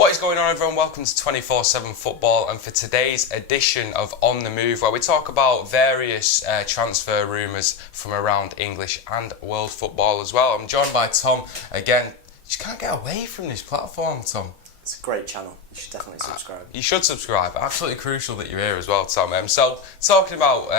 What is going on, everyone? Welcome to 24/7 Football, and for today's edition of On the Move, where we talk about various transfer rumours from around English and world football as well. I'm joined by Tom again. You just can't get away from this platform, Tom. It's a great channel. You should definitely subscribe. You should subscribe. Absolutely crucial that you're here as well, Tom. So, talking about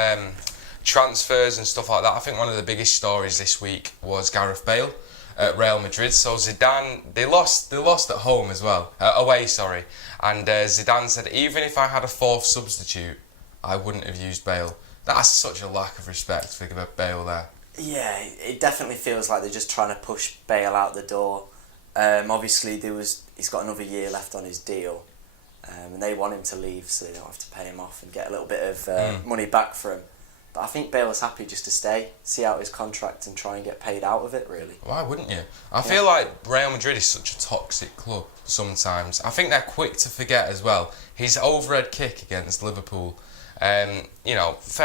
transfers and stuff like that, I think one of the biggest stories this week was Gareth Bale at Real Madrid. So Zidane, they lost at home as well, away, sorry. And Zidane said, even if I had a fourth substitute, I wouldn't have used Bale. That's such a lack of respect for Bale there. Yeah, it definitely feels like they're just trying to push Bale out the door. Obviously, he's got another year left on his deal, and they want him to leave so they don't have to pay him off and get a little bit of money back for him. But I think Bale's happy just to stay, see out his contract and try and get paid out of it, really. Why wouldn't you? I feel like Real Madrid is such a toxic club sometimes. I think they're quick to forget as well. His overhead kick against Liverpool, fair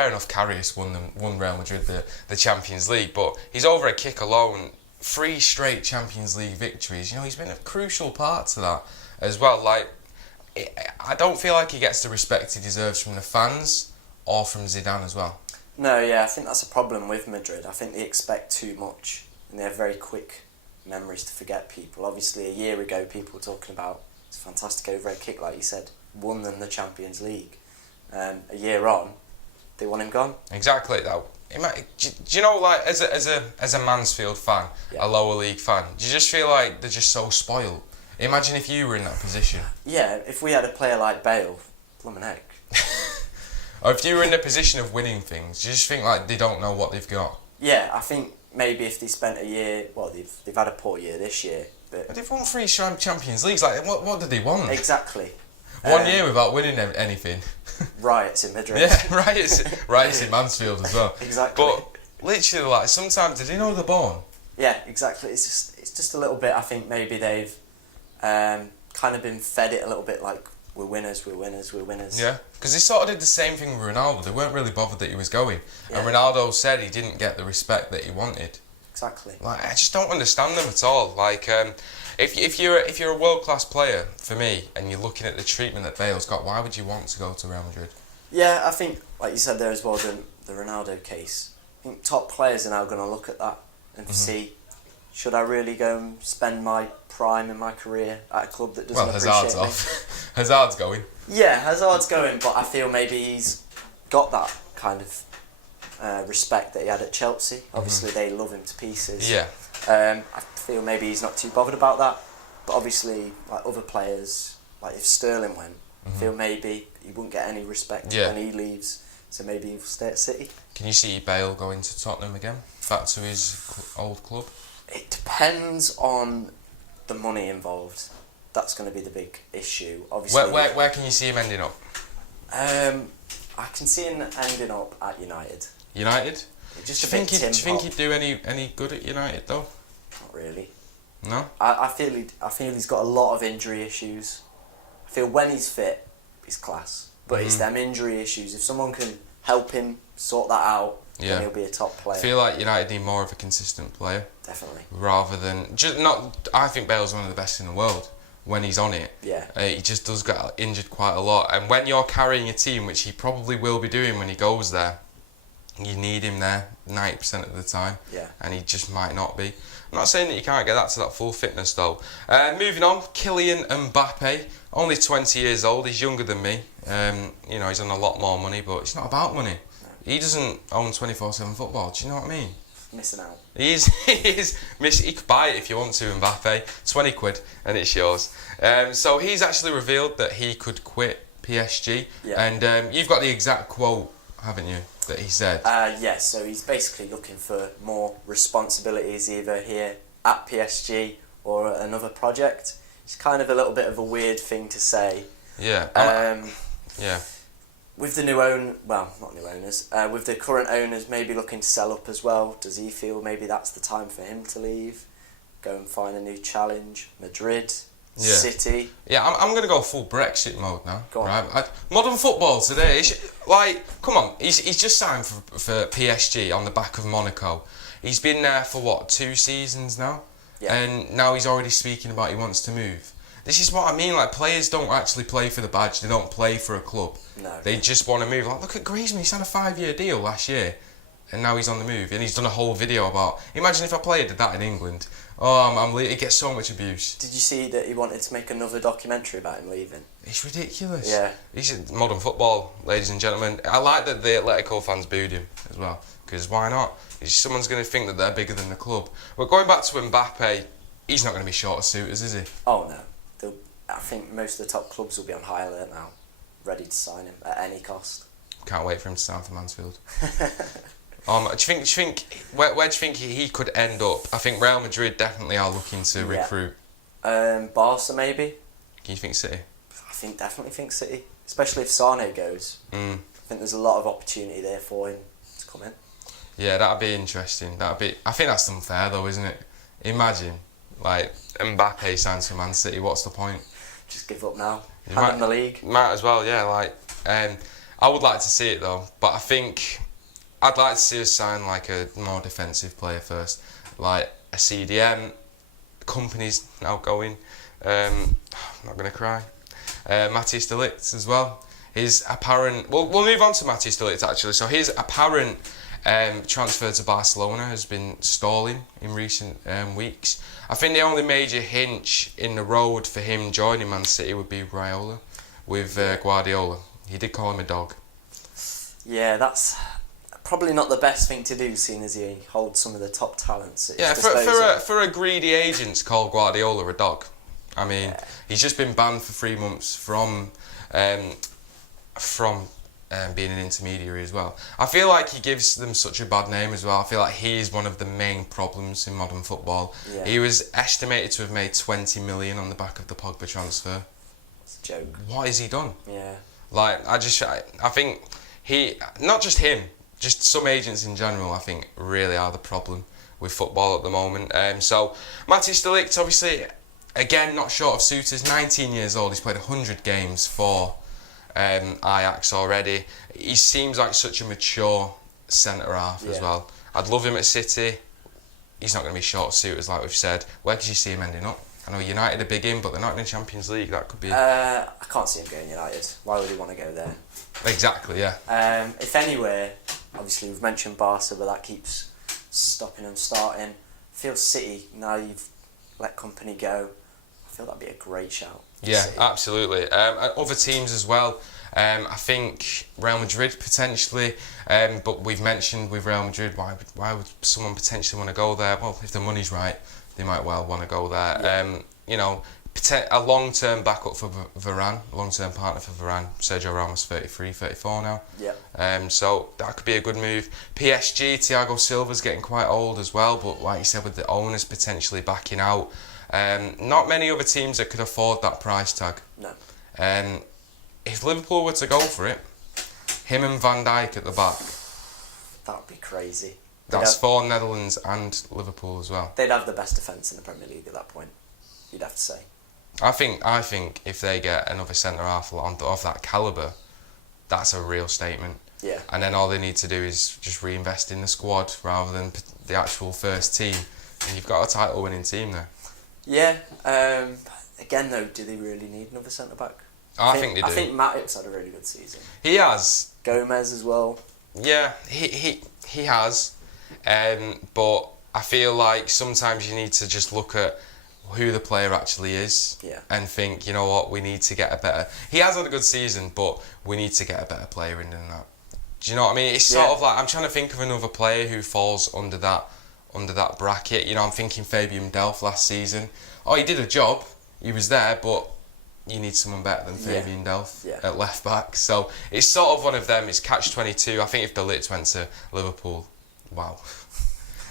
enough, Karius won Real Madrid the Champions League, but his overhead kick alone, 3 straight Champions League victories, he's been a crucial part to that as well. I don't feel like he gets the respect he deserves from the fans or from Zidane as well. No, yeah, I think that's a problem with Madrid. I think they expect too much and they have very quick memories to forget people. Obviously, a year ago, people were talking about it's a fantastic overhead kick, like you said, won them the Champions League. A year on, they want him gone. Exactly. Do you know, like, as a Mansfield fan, a lower league fan, do you just feel like they're just so spoiled? Imagine if you were in that position. Yeah, if we had a player like Bale, bloomin' heck. Or if you were in the position of winning things, do you just think like they don't know what they've got? Yeah, I think maybe if they spent a year, well, they've had a poor year this year, but they've won 3 Champions Leagues. Like, what did they want? Exactly. 1 year without winning anything. Riots in Madrid. Yeah, riots in Mansfield as well. Exactly. But literally, like, sometimes, did they know they're born? Yeah, exactly. It's just a little bit. I think maybe they've kind of been fed it a little bit, like, we're winners. Yeah, because they sort of did the same thing with Ronaldo. They weren't really bothered that he was going, yeah. And Ronaldo said he didn't get the respect that he wanted. Exactly. Like, I just don't understand them at all. Like, if you're a world class player, for me, and you're looking at the treatment that Bale's got, why would you want to go to Real Madrid? Yeah, I think, like you said there as well, the Ronaldo case. I think top players are now going to look at that and see, should I really go and spend my prime in my career at a club that doesn't appreciate Hazard's me? off. Hazard's going. Yeah, Hazard's going, but I feel maybe he's got that kind of respect that he had at Chelsea. Obviously, they love him to pieces. Yeah. I feel maybe he's not too bothered about that. But obviously, like other players, like if Sterling went, I feel maybe he wouldn't get any respect when he leaves. So maybe he'll stay at City. Can you see Bale going to Tottenham again? Back to his old club? It depends on the money involved. That's going to be the big issue. Obviously, where can you see him ending up? I can see him ending up at United. United? Just do you think he'd do any good at United though? Not really. No. I feel he's got a lot of injury issues. I feel when he's fit, he's class. But it's them injury issues. If someone can help him sort that out, then he'll be a top player. I feel like United need more of a consistent player. Definitely. Rather than just not. I think Bale's one of the best in the world when he's on it. Yeah. He just does get injured quite a lot, and when you're carrying a team, which he probably will be doing when he goes there, you need him there 90% of the time. Yeah. And he just might not be. I'm not saying that you can't get that to that full fitness though. Moving on, Kylian Mbappe, only 20 years old. He's younger than me. He's on a lot more money, but it's not about money. No. He doesn't own 24/7 football. Do you know what I mean? Missing out. He could buy it if you want to, Mbappe. 20 quid and it's yours. So he's actually revealed that he could quit PSG. Yeah. And you've got the exact quote, haven't you, that he said? Yes, so he's basically looking for more responsibilities either here at PSG or another project. It's kind of a little bit of a weird thing to say. Yeah. Yeah. With the new not new owners, with the current owners maybe looking to sell up as well, does he feel maybe that's the time for him to leave? Go and find a new challenge? Madrid? City? Yeah, I'm going to go full Brexit mode now. Go on. Right? Modern football today, come on, he's just signed for PSG on the back of Monaco. He's been there for 2 seasons now? Yeah. And now he's already speaking about he wants to move. This is what I mean. Like, players don't actually play for the badge. They don't play for a club. No. They just want to move. Like, look at Griezmann. He signed a 5-year deal last year, and now he's on the move. And he's done a whole video about. Imagine if a player did that in England. Oh, he gets so much abuse. Did you see that he wanted to make another documentary about him leaving? It's ridiculous. Yeah. He's modern football, ladies and gentlemen. I like that the Atletico fans booed him as well, because why not? Someone's going to think that they're bigger than the club. But going back to Mbappe, he's not going to be short of suitors, is he? Oh no. I think most of the top clubs will be on high alert now, ready to sign him at any cost. Can't wait for him to sign for Mansfield. Do you think where do you think he could end up? I think Real Madrid definitely are looking to recruit. Barca maybe. Can you think City? Definitely think City, especially if Sane goes. I think there's a lot of opportunity there for him to come in. Yeah, that'd be interesting. I think that's unfair though, isn't it? Imagine, like, Mbappe signs for Man City. What's the point? Just give up now. Hand him the league. Might as well, yeah. Like, I would like to see it though, but I think I'd like to see us sign like a more defensive player first, like a CDM. Company's now going. I'm not gonna cry. Matthijs de Ligt as well. His apparent. We'll move on to Matthijs de Ligt actually. So his apparent transfer to Barcelona has been stalling in recent weeks. I think the only major hinge in the road for him joining Man City would be Raiola with Guardiola. He did call him a dog. Yeah, that's probably not the best thing to do, seeing as he holds some of the top talents at his disposal. For a greedy agent to call Guardiola a dog. I mean, he's just been banned for 3 months from being an intermediary as well. I feel like he gives them such a bad name as well. I feel like he is one of the main problems in modern football. Yeah. He was estimated to have made 20 million on the back of the Pogba transfer. It's a joke. What has he done? Yeah. Like, I think not just him, just some agents in general, I think, really are the problem with football at the moment. So, Matthijs de Ligt, obviously, again, not short of suitors, 19 years old. He's played 100 games for Ajax already. He seems like such a mature centre-half as well. I'd love him at City. He's not going to be short of suitors, like we've said. Where could you see him ending up? I know United are big in, but they're not in the Champions League. That could be... I can't see him going United. Why would he want to go there? Exactly, yeah. If anywhere, obviously we've mentioned Barca, but that keeps stopping him starting. I feel City, now you've let Company go, I feel that'd be a great shout. Yeah, City. Absolutely. Other teams as well. I think Real Madrid potentially, but we've mentioned with Real Madrid, why would someone potentially want to go there? Well, if the money's right, they might well want to go there. Yeah. A long-term backup for Varane, long-term partner for Varane. Sergio Ramos, 33, 34 now. Yeah. So that could be a good move. PSG, Thiago Silva's getting quite old as well, but like you said, with the owners potentially backing out, not many other teams that could afford that price tag. No. If Liverpool were to go for it, him and Van Dijk at the back. That would be crazy. That's for Netherlands and Liverpool as well. They'd have the best defence in the Premier League at that point, you'd have to say. I think if they get another centre-half of that calibre, that's a real statement. Yeah. And then all they need to do is just reinvest in the squad rather than the actual first team. And you've got a title-winning team there. Yeah. Again, though, do they really need another centre-back? I think they do. I think Matip's had a really good season. He has. Gomez as well. Yeah, he has. But I feel like sometimes you need to just look at who the player actually is and think, you know what, we need to get a better... He has had a good season, but we need to get a better player in than that. Do you know what I mean? It's sort of like, I'm trying to think of another player who falls under that bracket. You know, I'm thinking Fabian Delph last season. Oh, he did a job, he was there, but you need someone better than Fabian Delph at left back. So it's sort of one of them, it's catch-22. I think if De Ligt went to Liverpool, wow.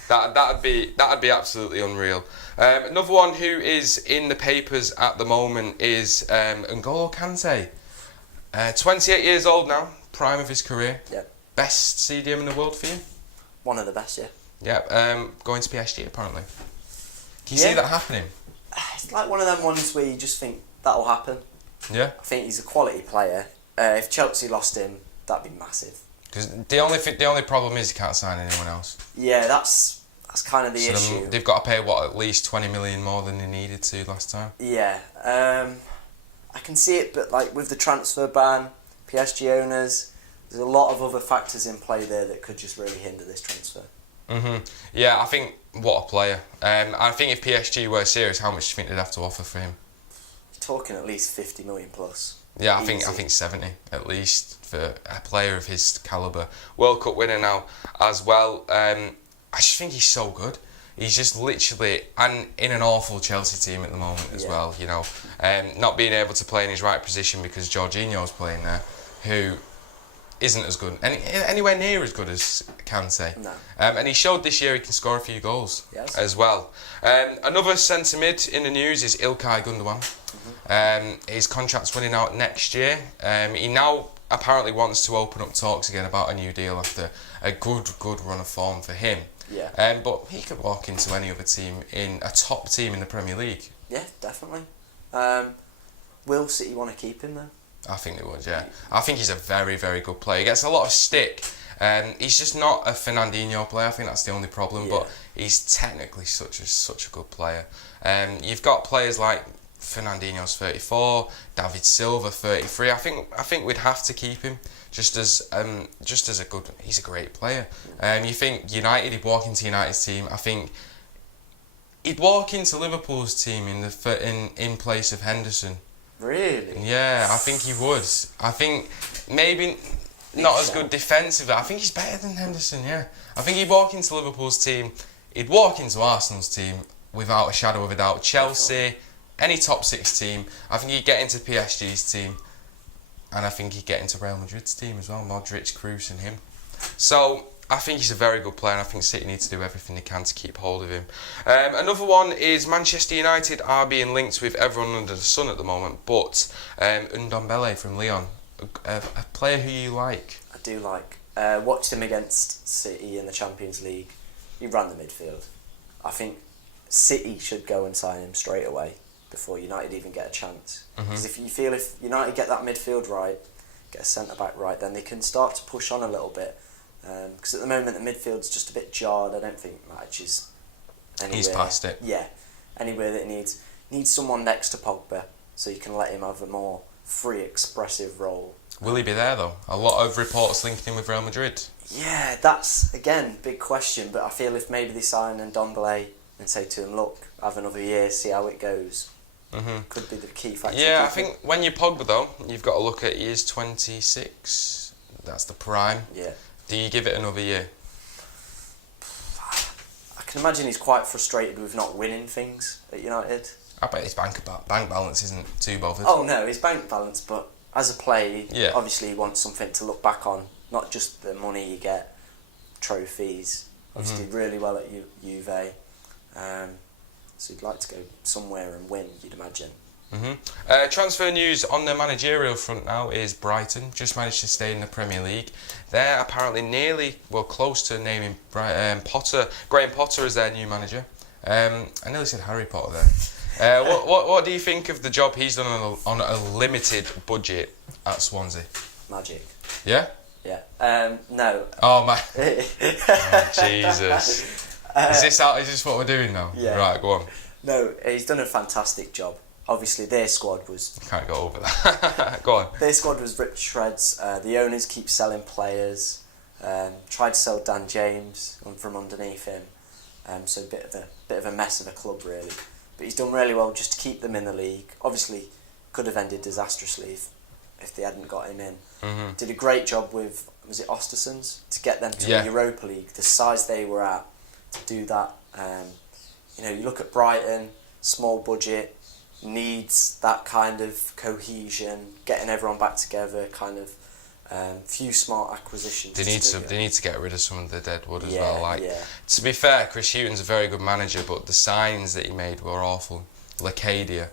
That'd be absolutely unreal. Another one who is in the papers at the moment is N'Golo Kante. 28 years old now, prime of his career. Yep. Best CDM in the world for you? One of the best, yeah. Yeah, going to PSG apparently. Can you see that happening? It's like one of them ones where you just think that'll happen. Yeah. I think he's a quality player. If Chelsea lost him, that'd be massive. Because the only problem is you can't sign anyone else. Yeah, That's kind of the issue. They've got to pay at least 20 million more than they needed to last time. Yeah, I can see it, but like with the transfer ban, PSG owners, there's a lot of other factors in play there that could just really hinder this transfer. Yeah, I think what a player. I think if PSG were serious, how much do you think they'd have to offer for him? You're talking at least 50 million plus. Yeah, I Easy. think 70 at least for a player of his calibre. World Cup winner now as well. I just think he's so good. He's just literally, and in an awful Chelsea team at the moment as well, you know. Not being able to play in his right position because Jorginho's playing there, who isn't as good, anywhere near as good as Kante. No. And he showed this year he can score a few goals as well. Another centre mid in the news is Ilkay Gundogan. His contract's running out next year. He now apparently wants to open up talks again about a new deal after a good run of form for him. Yeah. But he could walk into any other team, in a top team in the Premier League. Yeah, definitely. Will City want to keep him though? I think they would, yeah. I think he's a very, very good player. He gets a lot of stick. He's just not a Fernandinho player. I think that's the only problem. Yeah. But he's technically such a good player. You've got players like Fernandinho's 34, David Silva 33. I think we'd have to keep him just as a good. He's a great player. You think United? He'd walk into United's team. I think he'd walk into Liverpool's team in place of Henderson. Really? Yeah, I think he would. I think maybe not as good defensively. I think he's better than Henderson, yeah. I think he'd walk into Liverpool's team, he'd walk into Arsenal's team without a shadow of a doubt. Chelsea, any top 6 team. I think he'd get into PSG's team, and I think he'd get into Real Madrid's team as well. Modric, Kroos and him. So I think he's a very good player, and I think City need to do everything they can to keep hold of him. Another one is Manchester United are being linked with everyone under the sun at the moment, but Bale from Lyon, a player who you like. I do like. Watched him against City in the Champions League. He ran the midfield. I think City should go and sign him straight away before United even get a chance. Because if United get that midfield right, get a centre-back right, then they can start to push on a little bit. Because at the moment the midfield's just a bit jarred. I don't think Matic is anywhere. He's past it. Yeah, anywhere that it needs someone next to Pogba, so you can let him have a more free, expressive role. Will he be there though? A lot of reports linking him with Real Madrid. Yeah, that's again big question. But I feel if maybe they sign Ndombele and say to him, look, have another year, see how it goes. Could be the key factor. Yeah, I think when you're Pogba though, you've got to look at he is 26. That's the prime. Yeah. Do you give it another year? I can imagine he's quite frustrated with not winning things at United. I bet his bank balance isn't too bothered. Oh no, his bank balance, but as a player, yeah. Obviously he wants something to look back on, not just the money you get, trophies. Obviously did really well at Juve, so he'd like to go somewhere and win, you'd imagine. Transfer news on the managerial front now is Brighton just managed to stay in the Premier League. They're apparently close to naming Graham Potter as their new manager. I nearly said Harry Potter there. What do you think of the job he's done on a limited budget at Swansea? Magic. Yeah? Yeah. No. Oh my. Oh, Jesus. Is this what we're doing now? Yeah. Right, go on. No, he's done a fantastic job. Obviously, their squad was... Can't go over that. Go on. Their squad was ripped to shreds. The owners keep selling players. Tried to sell Dan James from underneath him. So a bit of a mess of a club, really. But he's done really well just to keep them in the league. Obviously, could have ended disastrously if they hadn't got him in. Did a great job with, was it Ostersons? To get them to the Europa League. The size they were at, to do that. You look at Brighton, small budget, needs that kind of cohesion, getting everyone back together, kind of few smart acquisitions. They need to get rid of some of the deadwood as well. To be fair, Chris Hughton's a very good manager, but the signings that he made were awful. Lacadia,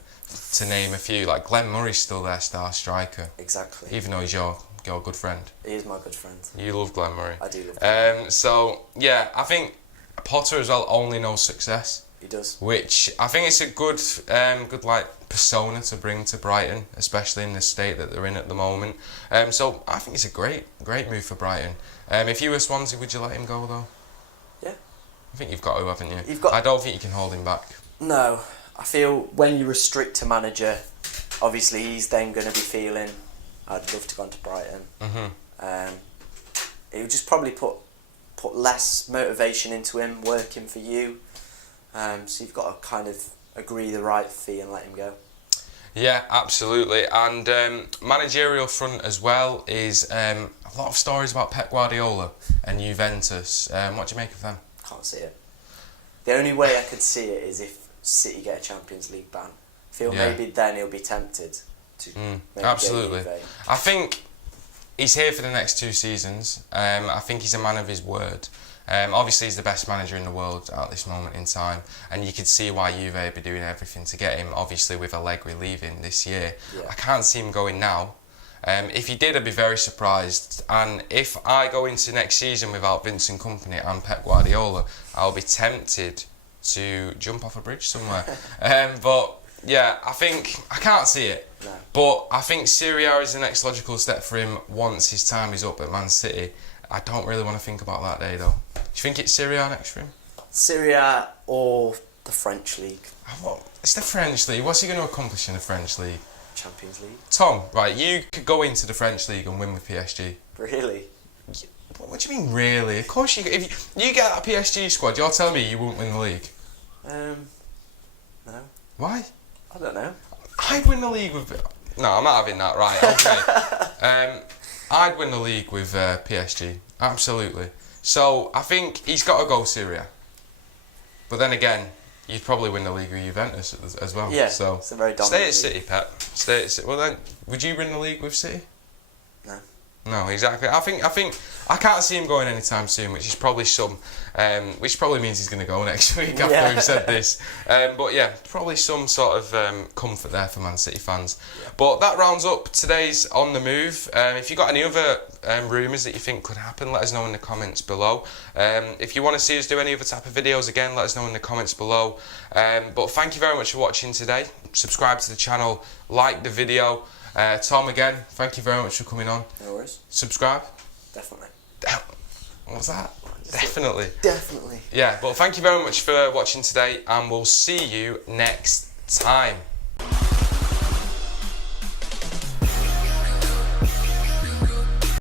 to name a few. Like Glenn Murray's still their star striker. Exactly. Even though he's your good friend. He is my good friend. You love Glenn Murray. I do love Glenn Murray. So yeah, I think Potter as well only knows success. He does. Which I think it's a good persona to bring to Brighton, especially in the state that they're in at the moment. So I think it's a great move for Brighton. If you were Swansea, would you let him go though? Yeah. I think you've got to, haven't you? I don't think you can hold him back. No, I feel when you restrict a manager, obviously he's then going to be feeling, I'd love to go on to Brighton. It would just probably put less motivation into him working for you. So you've got to kind of agree the right fee and let him go. Yeah, absolutely. And managerial front as well is a lot of stories about Pep Guardiola and Juventus. What do you make of them? Can't see it. The only way I could see it is if City get a Champions League ban. I feel maybe then he'll be tempted to maybe absolutely. get Juve. I think he's here for the next 2 seasons. I think he's a man of his word. Obviously he's the best manager in the world at this moment in time, and you could see why Juve would be doing everything to get him, obviously with Allegri leaving this year. I can't see him going now. If he did, I'd be very surprised, and if I go into next season without Vincent Kompany and Pep Guardiola, I'll be tempted to jump off a bridge somewhere. But yeah, I can't see it. No. But I think Serie A is the next logical step for him once his time is up at Man City. I don't really want to think about that day though. Do you think it's Serie A next for him? Serie A or the French League? It's the French League. What's he going to accomplish in the French League? Champions League. Tom, right, you could go into the French League and win with PSG. Really? What do you mean, really? Of course you could. If you get that PSG squad, you're telling me you won't win the league? No. Why? I don't know. I'd win the league with... No, I'm not having that, right, okay. I'd win the league with PSG, absolutely. So, I think he's got to go Serie A. But then again, you'd probably win the league with Juventus as well. Yeah, so it's a very dominant stay at league. City, Pep. Stay at City. Well then, would you win the league with City? No. No, exactly. I think I can't see him going anytime soon, which probably means he's going to go next week after we've said this. But yeah, probably some sort of comfort there for Man City fans. Yeah. But that rounds up today's On The Move. If you've got any other rumours that you think could happen, let us know in the comments below. If you want to see us do any other type of videos, again, let us know in the comments below. But thank you very much for watching today. Subscribe to the channel, like the video. Tom, again, thank you very much for coming on. No worries. Subscribe. Definitely. What's that? Definitely. Definitely. Yeah, but thank you very much for watching today, and we'll see you next time.